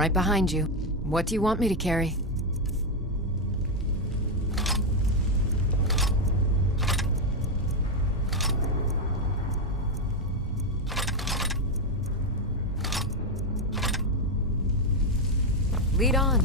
right behind you. What do you want me to carry? Lead on.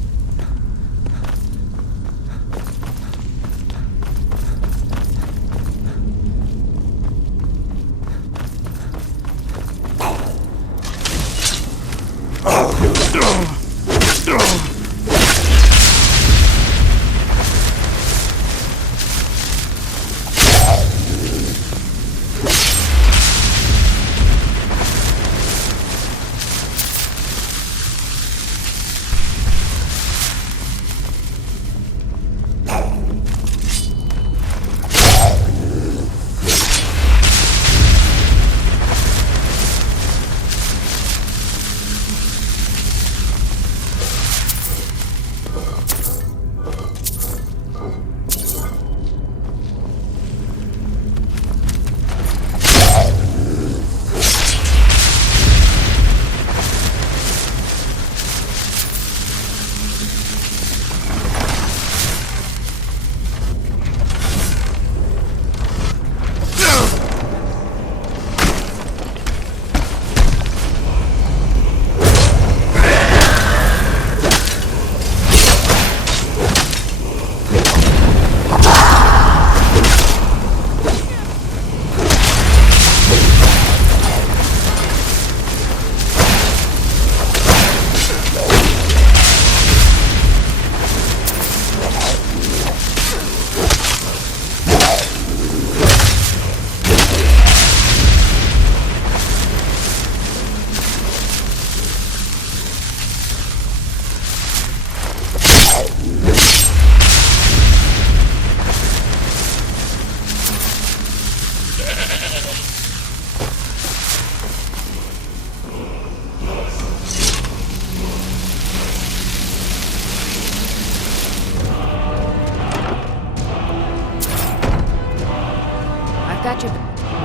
Got your...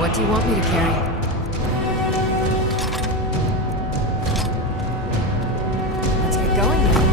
What do you want me to carry? Let's get going then.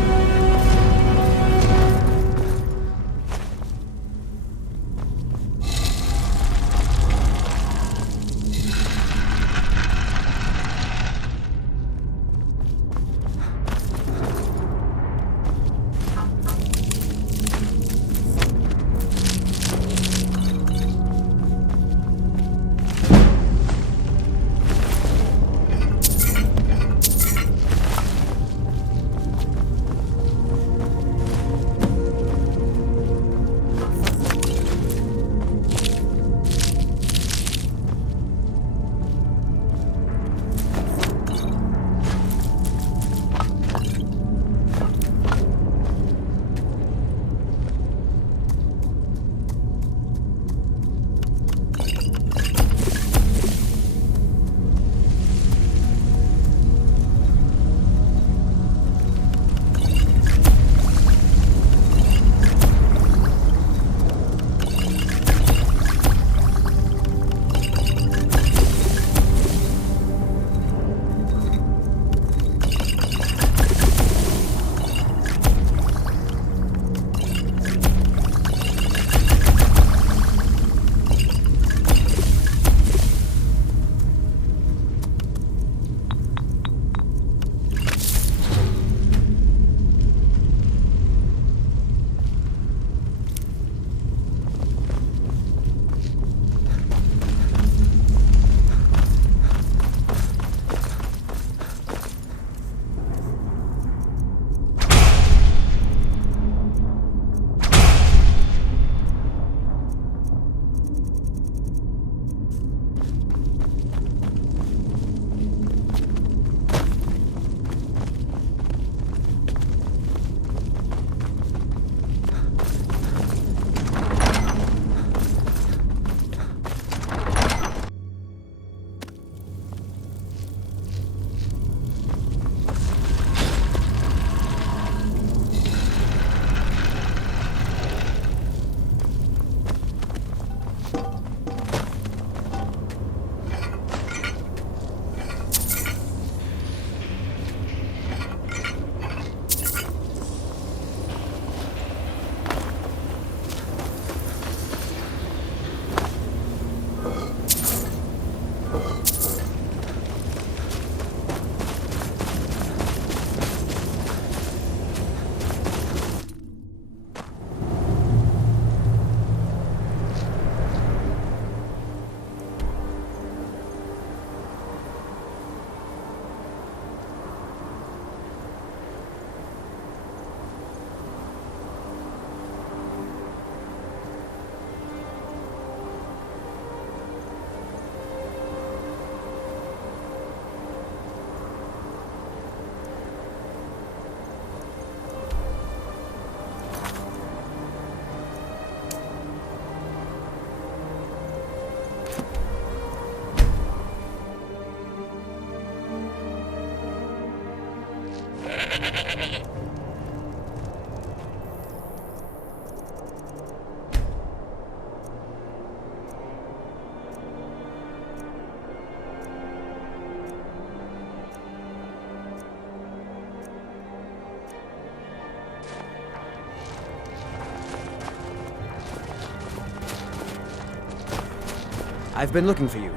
I've been looking for you.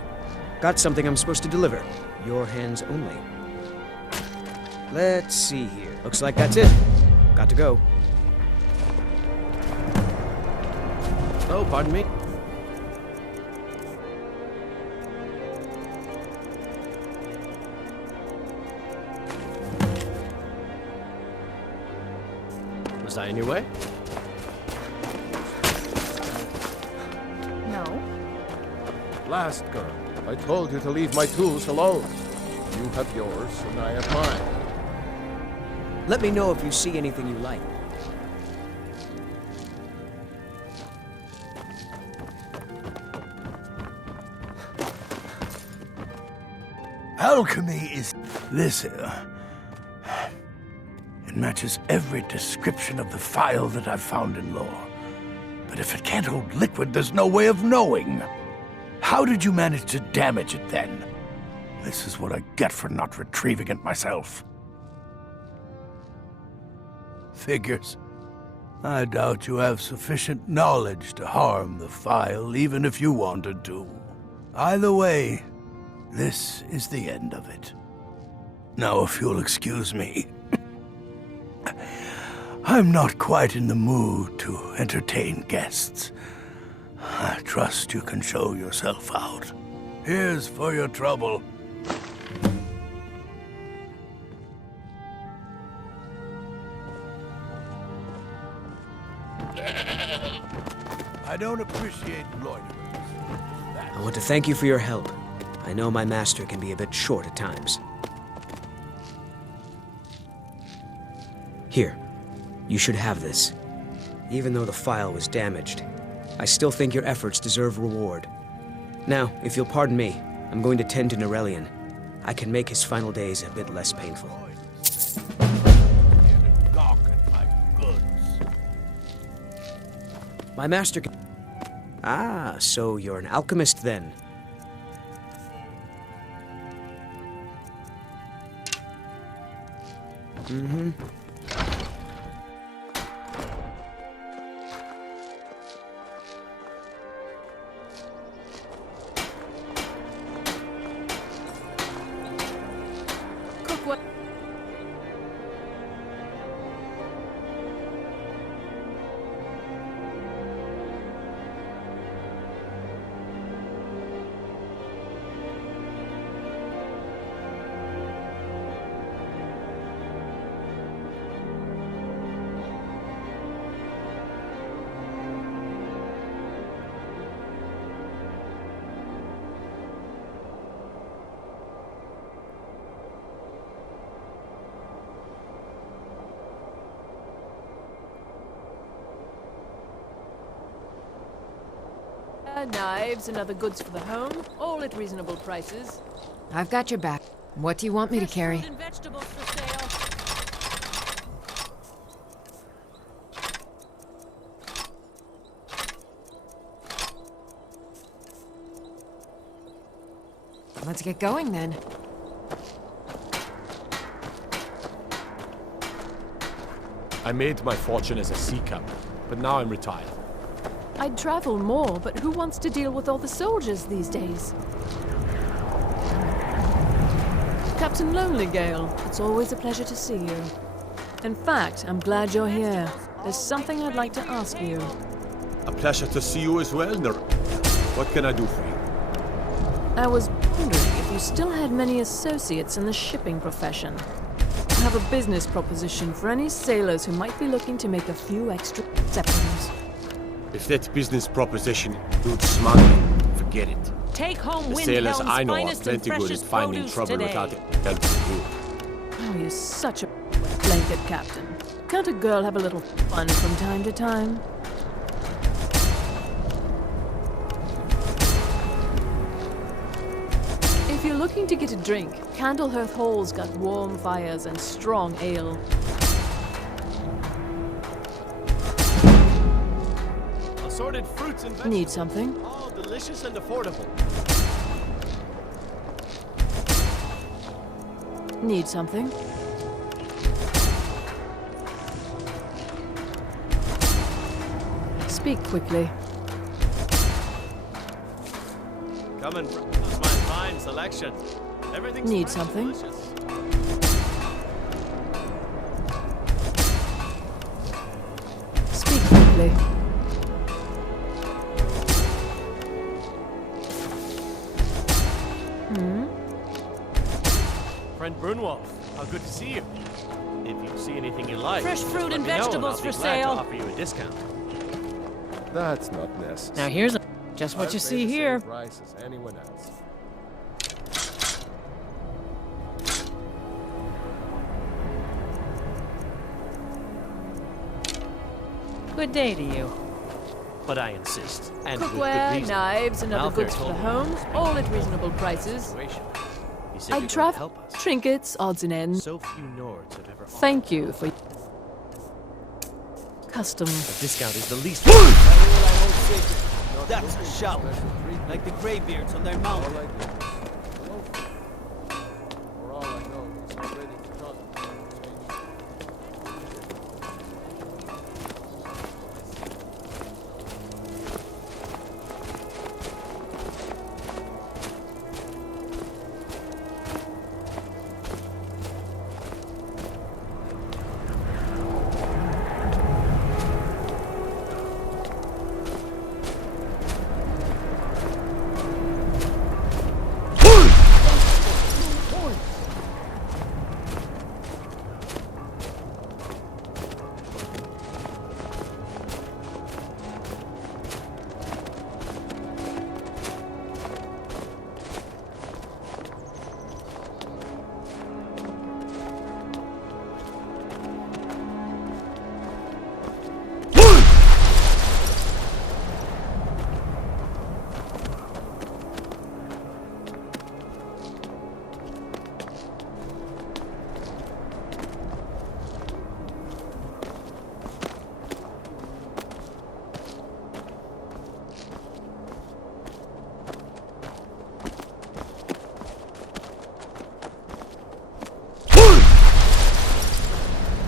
Got something I'm supposed to deliver. Your hands only. Let's see here. Looks like that's it. Got to go. Oh, pardon me. Was I in your way? Last girl, I told you to leave my tools alone. You have yours, and I have mine. Let me know if you see anything you like. Alchemy is this. It matches every description of the file that I've found in lore. But if it can't hold liquid, there's no way of knowing. How did you manage to damage it then? This is what I get for not retrieving it myself. Figures. I doubt you have sufficient knowledge to harm the file, even if you wanted to. Either way, this is the end of it. Now, if you'll excuse me, I'm not quite in the mood to entertain guests. I trust you can show yourself out. Here's for your trouble. I don't appreciate loiterers. I want to thank you for your help. I know my master can be a bit short at times. Here, you should have this. Even though the file was damaged, I still think your efforts deserve reward. Now, if you'll pardon me, I'm going to tend to Norellian. I can make his final days a bit less painful. My master can... Ah, so you're an alchemist then. Mm-hmm. Knives and other goods for the home, all at reasonable prices. I've got your back. What do you want me to carry? Fresh food and vegetables for sale. Let's get going then. I made my fortune as a sea captain, but now I'm retired. I'd travel more, but who wants to deal with all the soldiers these days? Captain Lonelygale, it's always a pleasure to see you. In fact, I'm glad you're here. There's something I'd like to ask you. A pleasure to see you as well, What can I do for you? I was wondering if you still had many associates in the shipping profession. I have a business proposition for any sailors who might be looking to make a few extra seconds. If that business proposition includes smuggling, forget it. Take home The sailors Windhelm's I know are finest and plenty good at freshest finding produce trouble today. without helping you. Oh, you're such a blanket, Captain. Can't a girl have a little fun from time to time? If you're looking to get a drink, Candlehearth Hall's got warm fires and strong ale. Assorted fruits and vegetables. Need something? All delicious and affordable. Need something? Speak quickly. Coming from my fine selection. Everything's Need fresh and something? delicious. Speak quickly. Friend Brunwolf, how good to see you. If you see anything you like, Fresh fruit let and me know vegetables I'll be for glad sale. To offer you a discount. That's not necessary. Now here's just what I'll you pay see the same here. price as anyone else. Good day to you. But I insist, and with good Cookware, reason. knives, and other Malfair goods for told the me home, you were all at speaking reasonable about the prices. situation. He said I'd you're trap going to help us. trinkets, odds and ends. So few Nords have ever offered. Thank you for custom. A discount is the least. That's a shout, like the graybeards on their All mountain. I do. For all I know, he's ready to talk.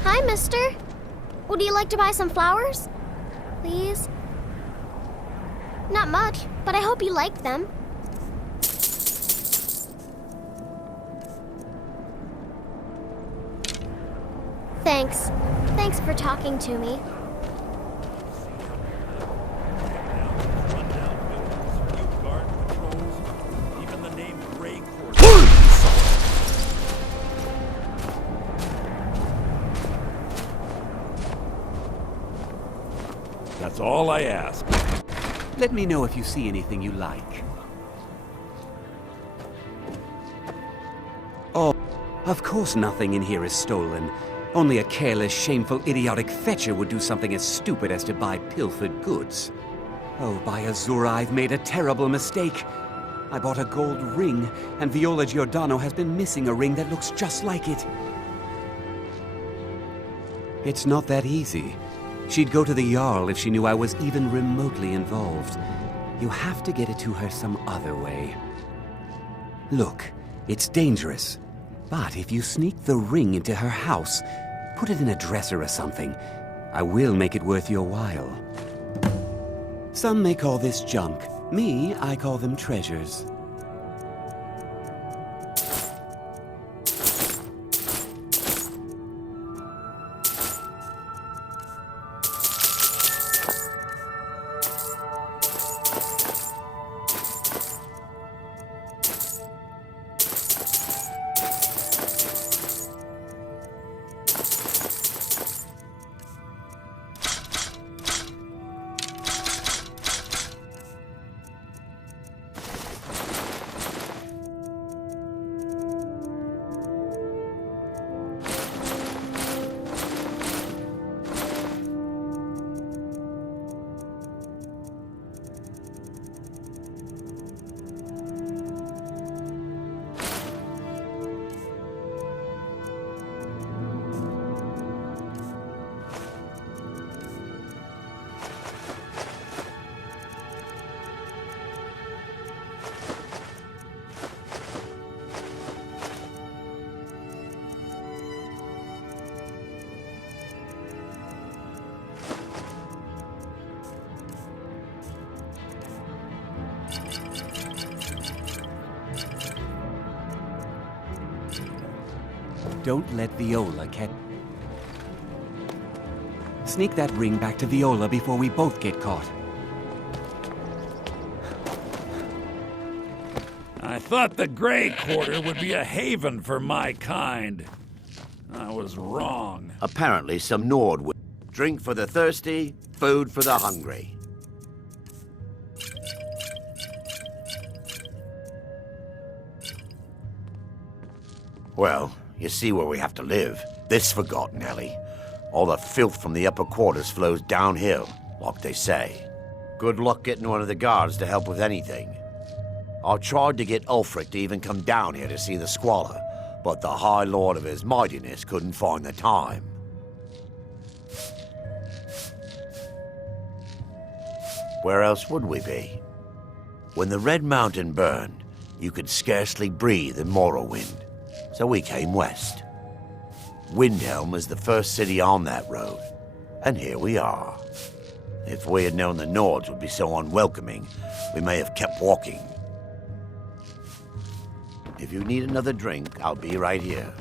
Hi, mister. Would you like to buy some flowers? Please? Not much, but I hope you like them. Thanks. Thanks for talking to me. Even the name Grey Court. That's all I ask. Let me know if you see anything you like. Oh, of course nothing in here is stolen. Only a careless, shameful, idiotic fetcher would do something as stupid as to buy pilfered goods. Oh, by Azura, I've made a terrible mistake. I bought a gold ring, and Viola Giordano has been missing a ring that looks just like it. It's not that easy. She'd go to the Jarl if she knew I was even remotely involved. You have to get it to her some other way. Look, it's dangerous. But if you sneak the ring into her house, put it in a dresser or something, I will make it worth your while. Some may call this junk. Me, I call them treasures. Don't let Viola catch... Sneak that ring back to Viola before we both get caught. I thought the Grey Quarter would be a haven for my kind. I was wrong. Apparently some Nord would. Drink for the thirsty, food for the hungry. Well, you see where we have to live. This forgotten alley. All the filth from the upper quarters flows downhill, like they say. Good luck getting one of the guards to help with anything. I tried to get Ulfric to even come down here to see the squalor, but the High Lord of his mightiness couldn't find the time. Where else would we be? When the Red Mountain burned, you could scarcely breathe in Morrowind, so we came west. Windhelm was the first city on that road, and here we are. If we had known the Nords would be so unwelcoming, we may have kept walking. If you need another drink, I'll be right here.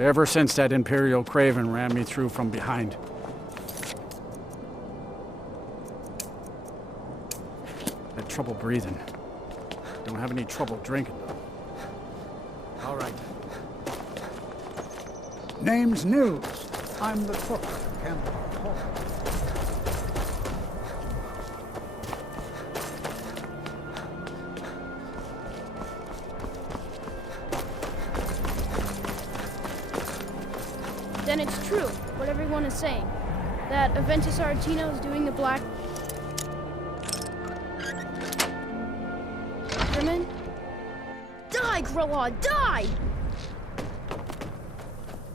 Ever since that Imperial Craven ran me through from behind. Had trouble breathing. Don't have any trouble drinking, though. All right. Name's News. I'm the cook at Camp Hall. Then it's true, what everyone is saying. That Aventus Aretino is doing the Black... Sacrament? Die, Grelod, die!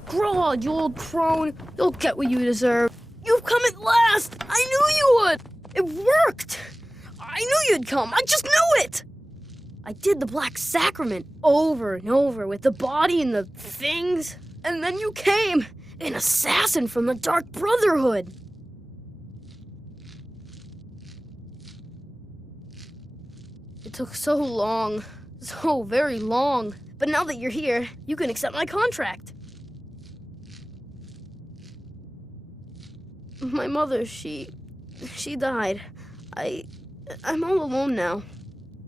Grelod, you old crone. You'll get what you deserve. You've come at last! I knew you would! It worked! I knew you'd come, I just knew it! I did the Black Sacrament over and over with the body and the things. And then you came! An assassin from the Dark Brotherhood! It took so long. So very long. But now that you're here, you can accept my contract. My mother, she died. I'm all alone now.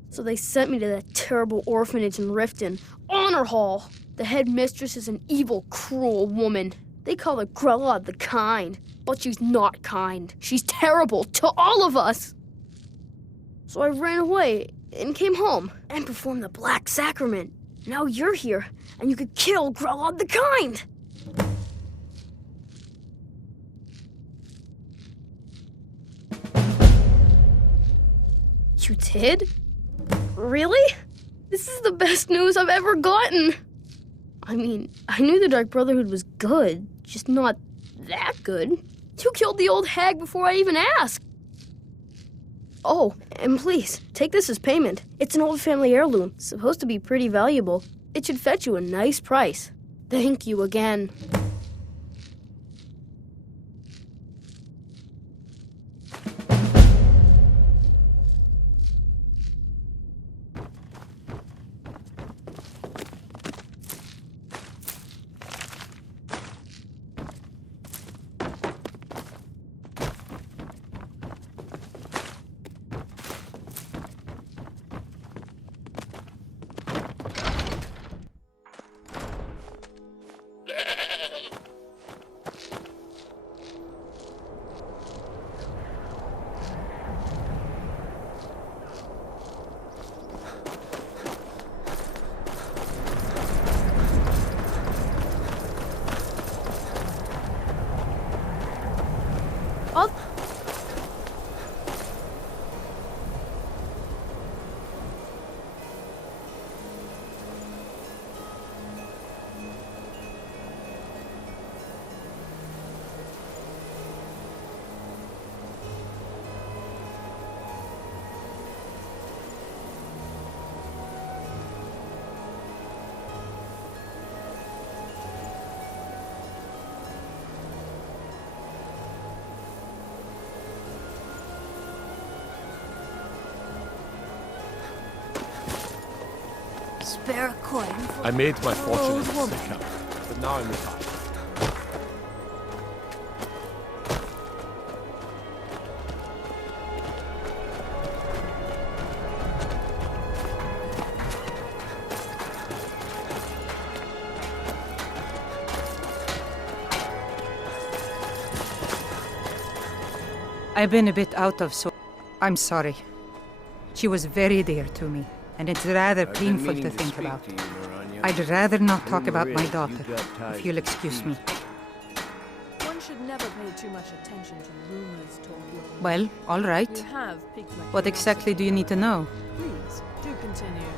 So they sent me to that terrible orphanage in Riften. Honor Hall! The headmistress is an evil, cruel woman. They call her Grelod the Kind, but she's not kind. She's terrible to all of us. So I ran away and came home and performed the Black Sacrament. Now you're here, and you could kill Grelod the Kind. You did? Really? This is the best news I've ever gotten. I mean, I knew the Dark Brotherhood was good, just not that good. You killed the old hag before I even asked. Oh, and please, take this as payment. It's an old family heirloom, supposed to be pretty valuable. It should fetch you a nice price. Thank you again. Spare a coin. I made my fortune Old as a woman. sea captain, but now I'm retired. I've been a bit out of sorts. I'm sorry. She was very dear to me, and it's rather painful to think about. I'd rather not talk about my daughter, if you'll excuse me. One should never pay too much attention to rumors talking. Well, all right. You have piqued my What exactly do you need to know? Please, do continue.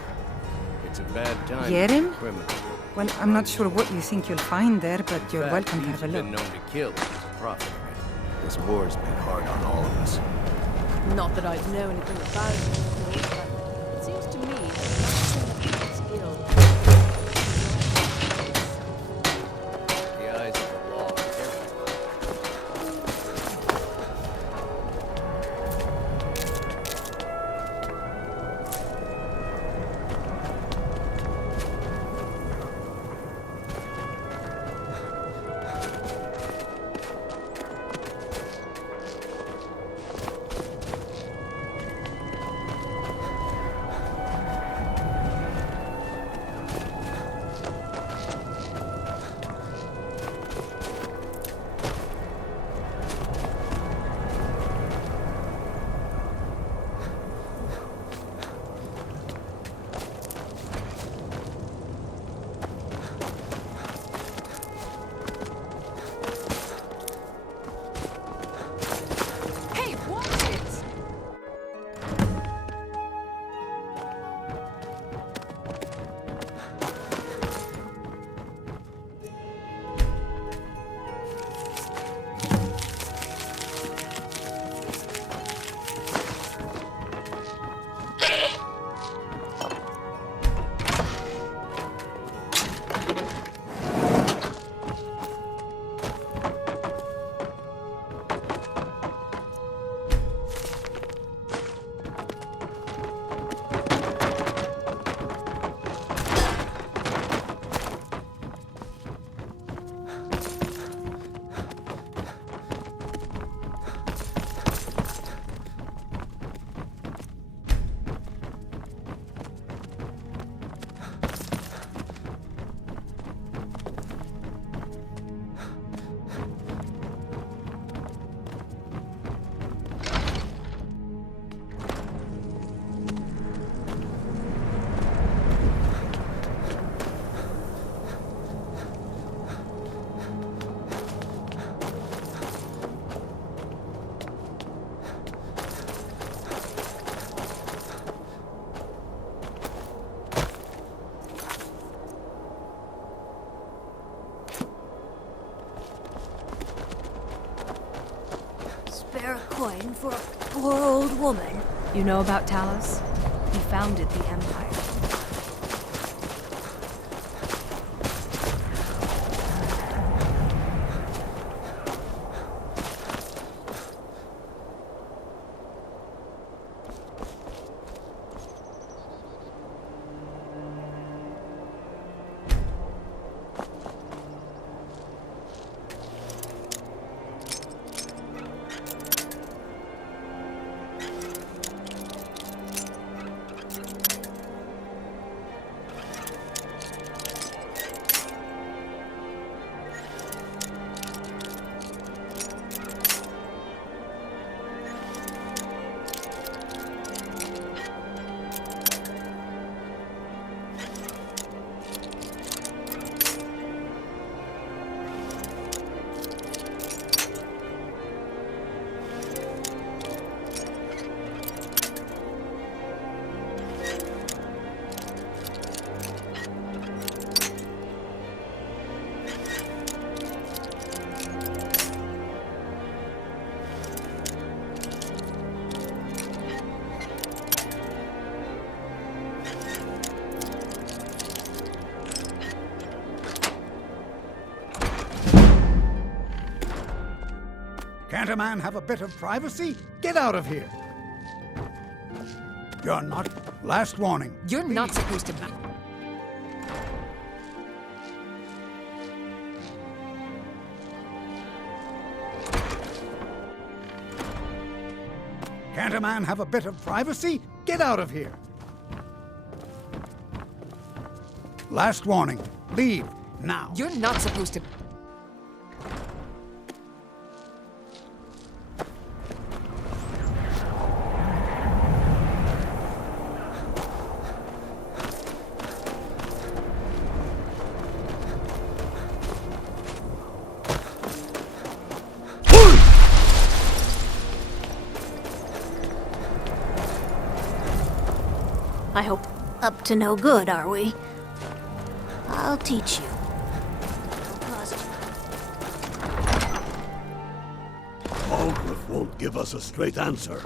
It's a bad time. Yerim? Criminal. Well, I'm not sure what you think you'll find there, but you're welcome to have a He's look. been known to kill as a profit. This war's been hard on all of us. Not that I'd know anything about it, of course, but it seems to me that nothing skill. The eyes of the law are everywhere. Hey, watch it! Spare a coin for a poor old woman. You know about Talos? He founded the Empire. Can't a man have a bit of privacy? Get out of here! You're not. Last warning. You're not supposed to be. Can't a man have a bit of privacy? Get out of here! Last warning. Leave, now. You're not supposed to... I hope up to no good, are we? I'll teach you. Algrith won't give us a straight answer.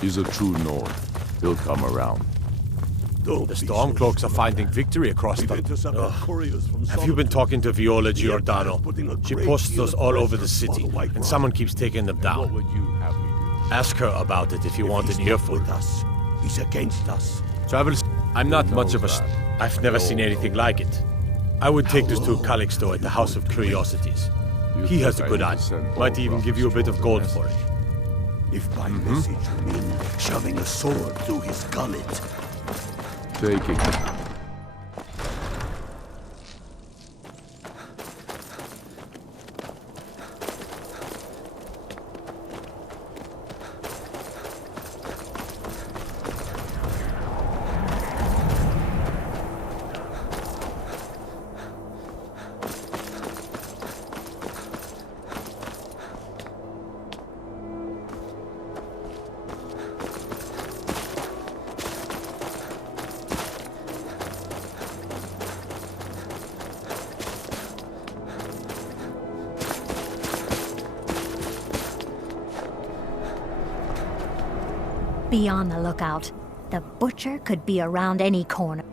He's a true Nord. He'll come around. Don't The be Stormcloaks so are finding victory across We've the... intercepted couriers from Have you been talking to Viola Giordano? putting a She great posts deal us of all over pressure the city, on the White and Rod. someone keeps taking them What down. would you have me do? Ask her about it if you want an He's not earful. with us. He's against us. Travels. I'm not Who much of a... knows that? I've never seen anything like it. I would take this to How Calixto at the House of Curiosities. You He has a think I good need eye. to send Might even give you a bit of gold Balrog for it. If by message you mean shoving a sword through his gullet. Take it. Be on the lookout. The butcher could be around any corner.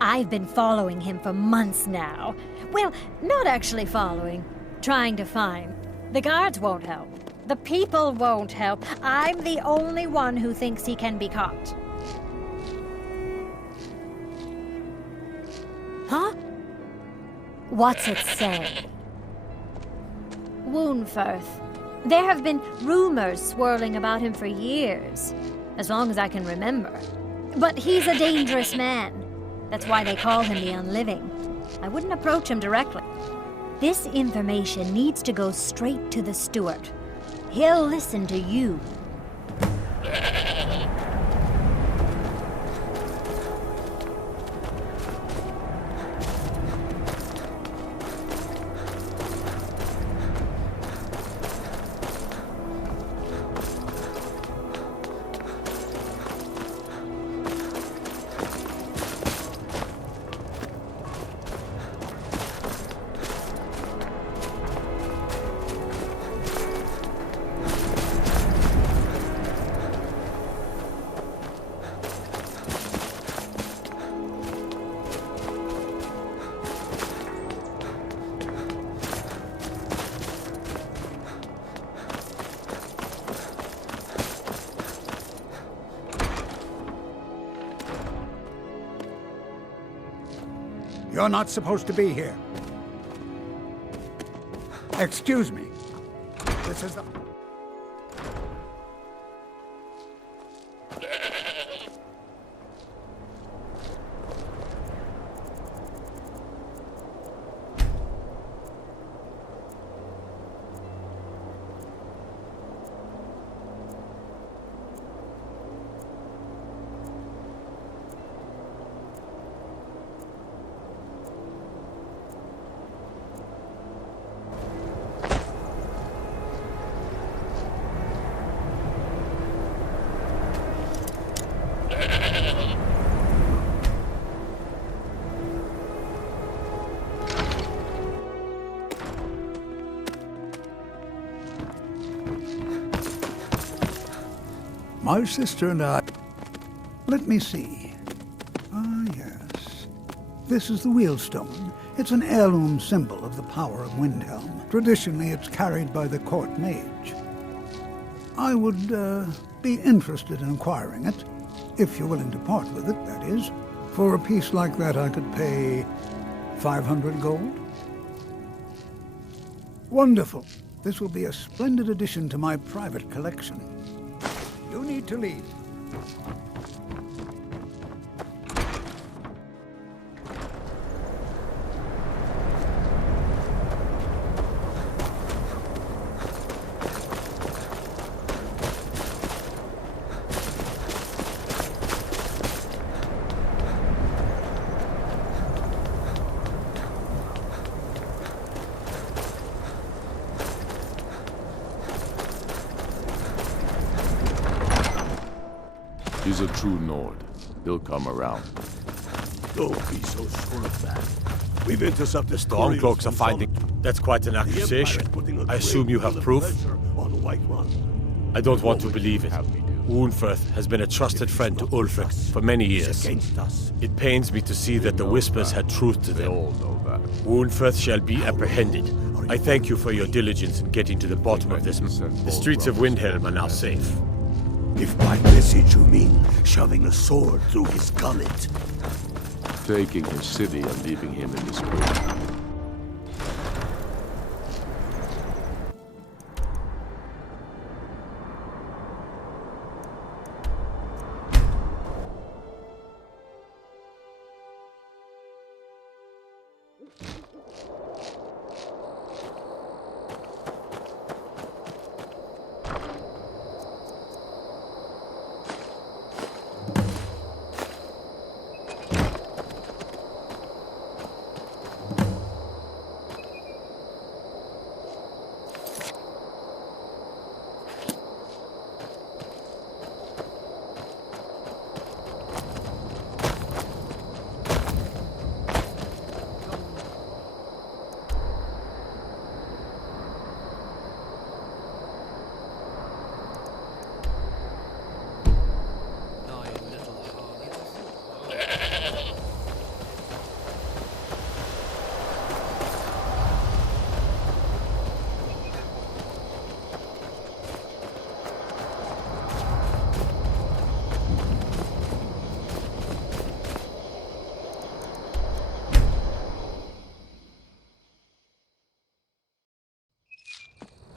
I've been following him for months now. Well, not actually following. Trying to find. The guards won't help. The people won't help. I'm the only one who thinks he can be caught. Huh? What's it say? Woundfirth. There have been rumors swirling about him for years, as long as I can remember. But he's a dangerous man. That's why they call him the Unliving. I wouldn't approach him directly. This information needs to go straight to the steward. He'll listen to you. You're not supposed to be here. Excuse me. This is the... My sister and I... Let me see. Ah, yes. This is the Wheelstone. It's an heirloom symbol of the power of Windhelm. Traditionally, it's carried by the court mage. I would, be interested in acquiring it, if you're willing to part with it, that is. For a piece like that, I could pay 500 gold. Wonderful. This will be a splendid addition to my private collection. You need to leave. He's a true Nord. He'll come around. Don't be so sure of that. We've intercepted Stormcloaks are finding... That's quite an accusation. I assume you have proof? I don't want to believe it. Woundfirth has been a trusted friend to Ulfric for many years. It pains me to see that the Whispers had truth to them. Woundfirth shall be apprehended. I thank you for your diligence in getting to the bottom of this. The streets of Windhelm are now safe. If by message you mean shoving a sword through his gullet. Taking his city and leaving him in despair.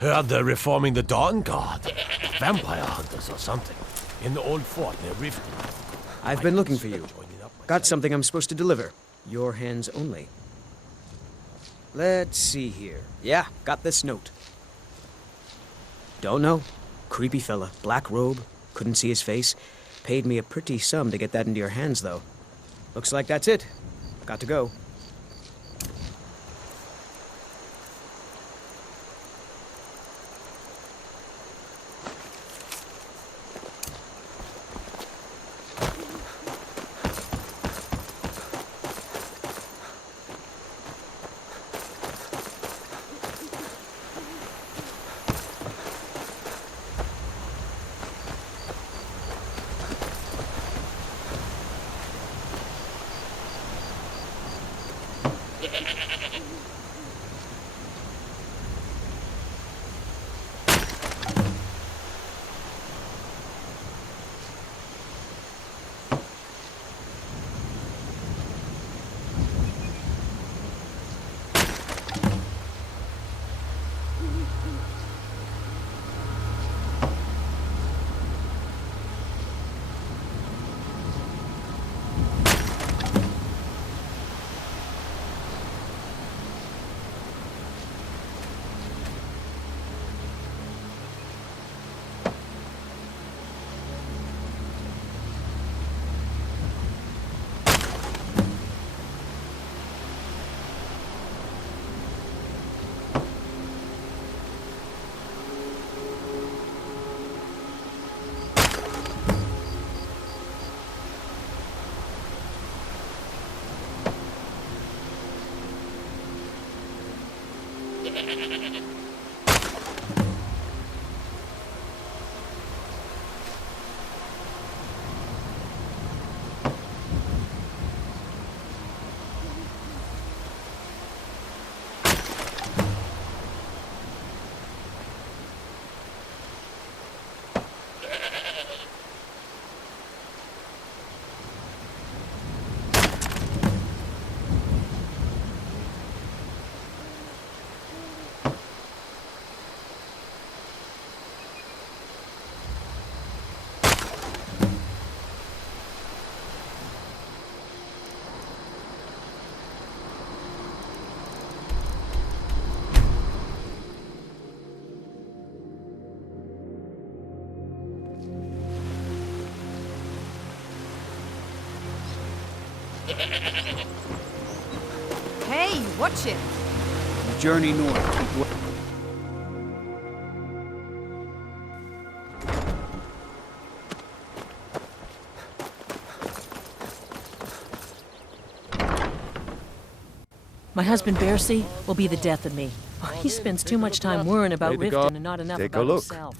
Heard they're reforming the Dawn Guard. Vampire hunters or something. In the old fort near Riften. I've been looking for you. Got something I'm supposed to deliver. Your hands only. Let's see here. Yeah, got this note. Don't know. Creepy fella. Black robe. Couldn't see his face. Paid me a pretty sum to get that into your hands, though. Looks like that's it. Got to go. Hey, watch it! Journey north. My husband Bercy will be the death of me. He spends too much time worrying about Way to go. Riften and not enough Take a about look. himself.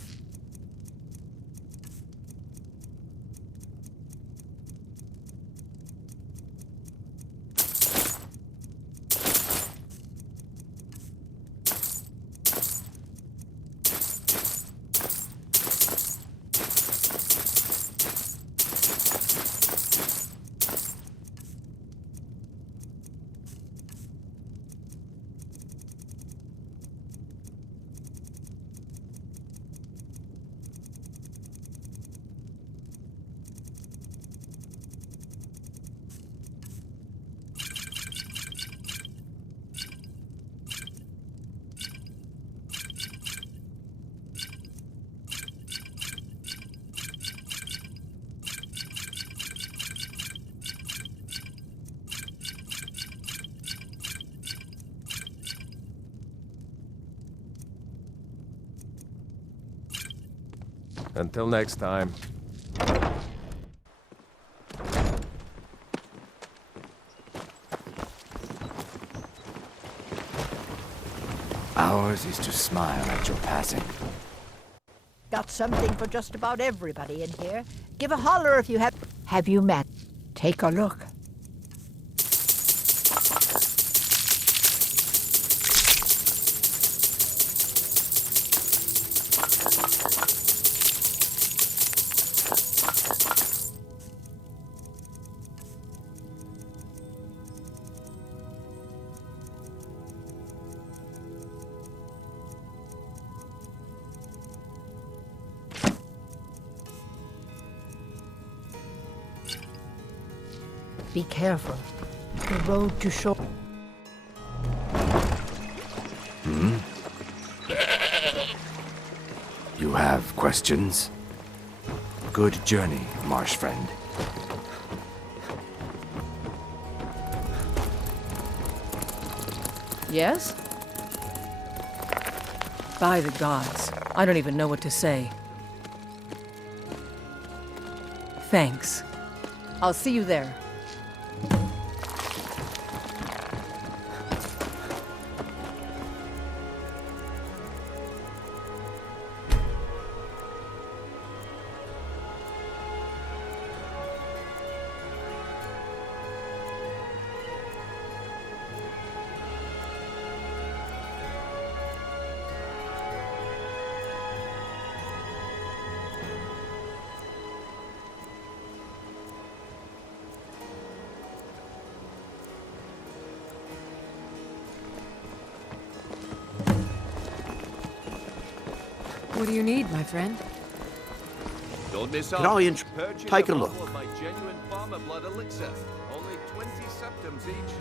Until next time. Ours is to smile at your passing. Got something for just about everybody in here. Give a holler if you have... Have you met? Take a look. Be careful. The road to shore. You have questions? Good journey, marsh friend. Yes? By the gods, I don't even know what to say. Thanks. I'll see you there. What do you need, my friend? Don't miss out. Take a look. My genuine farmer blood elixir. Only 20 septums each.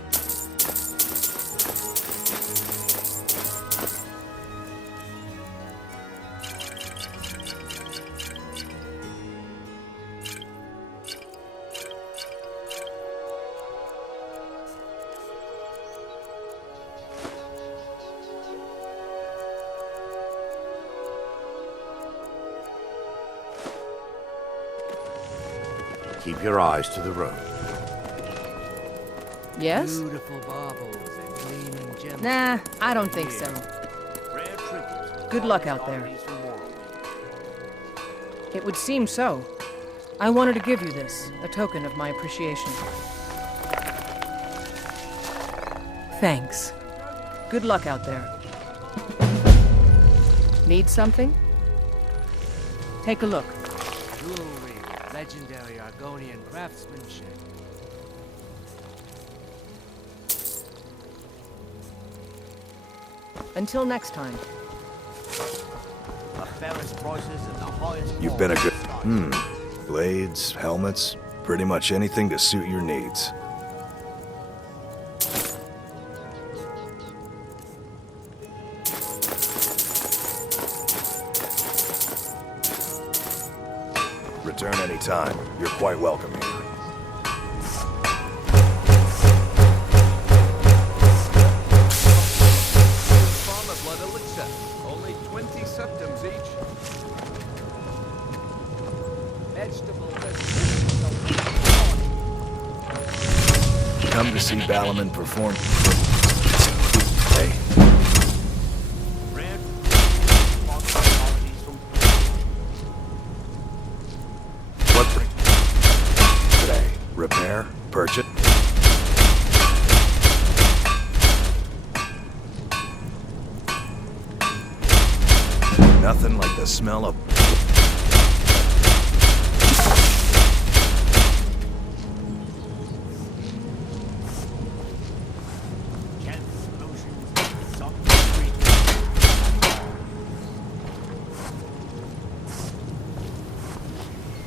Keep your eyes to the road. Yes? Beautiful baubles and gleaming gems. Nah, I don't think so. Good luck out there. It would seem so. I wanted to give you this, a token of my appreciation. Thanks. Good luck out there. Need something? Take a look. Jewelry, legendary Argonian craftsmanship. Until next time. The fairest prices and the highest. You've been a good... Blades, helmets, pretty much anything to suit your needs. Return anytime. You're quite welcome here. Lady Balliman performed. Hey. What bring? Today. Repair? Purchase? Nothing like the smell of...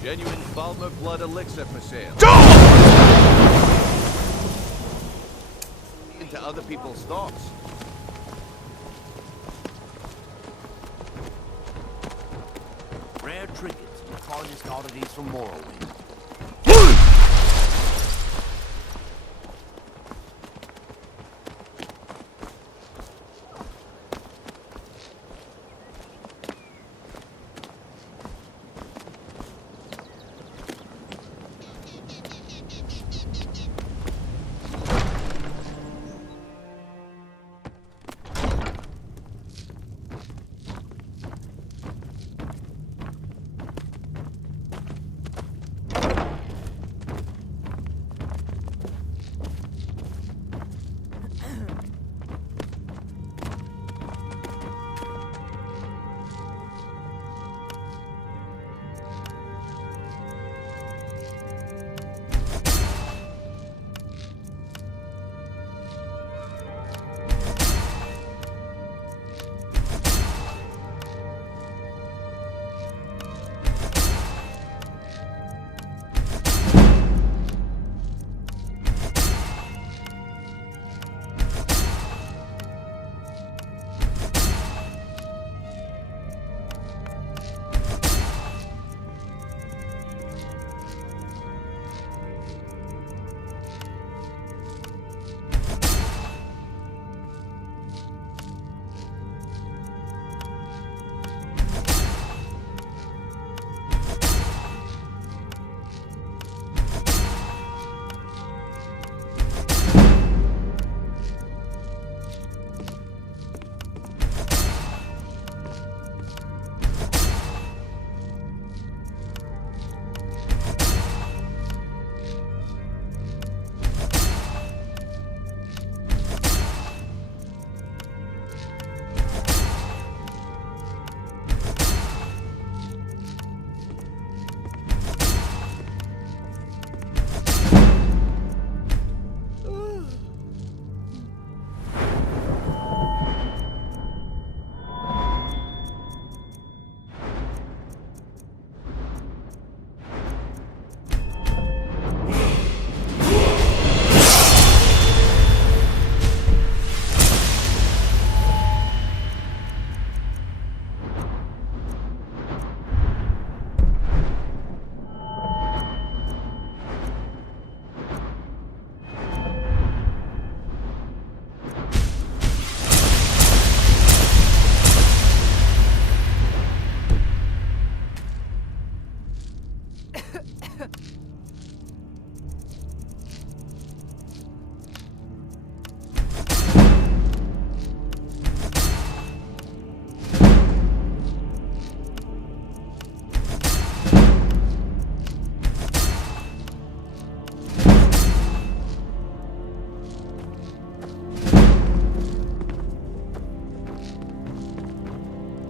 Genuine Balmer blood elixir for sale. Into other people's thoughts. Rare trinkets and finest oddities from Morrowind.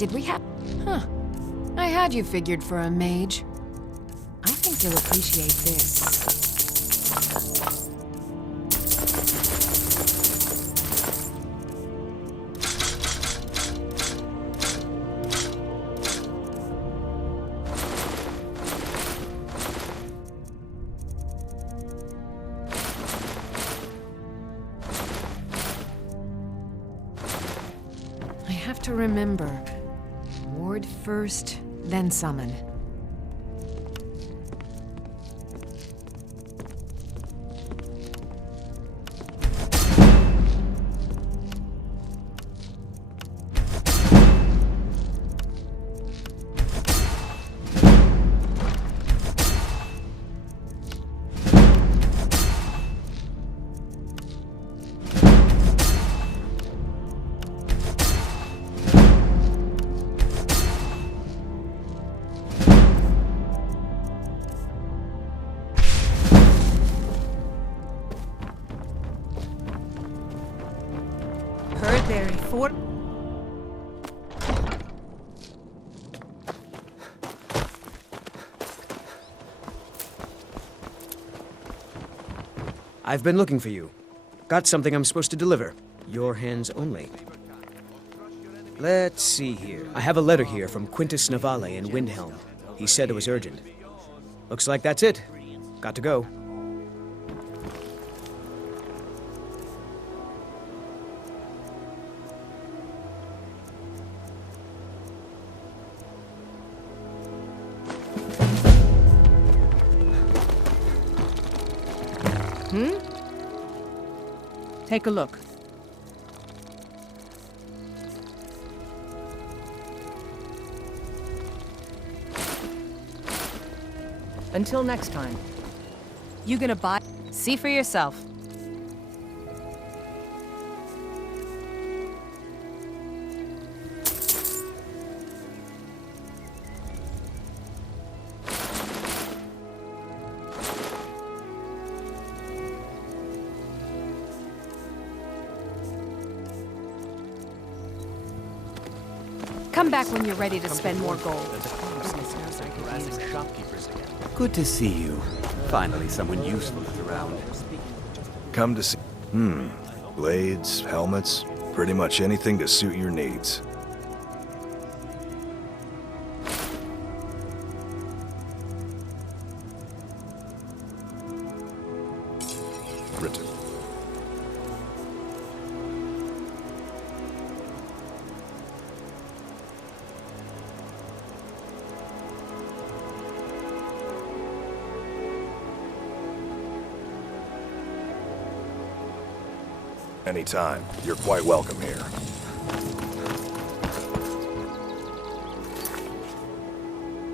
Did we have... Huh. I had you figured for a mage. I think you'll appreciate this. I have to remember. Ward first, then summon. heard there before. I've been looking for you. Got something I'm supposed to deliver. Your hands only. Let's see here. I have a letter here from Quintus Navale in Windhelm. He said it was urgent. Looks like that's it. Got to go. Take a look. Until next time. You gonna buy? See for yourself. Come back when you're ready to spend more gold. Good to see you. Finally, someone useful is around. Come to see... Blades, helmets, pretty much anything to suit your needs. Written. Anytime. You're quite welcome here.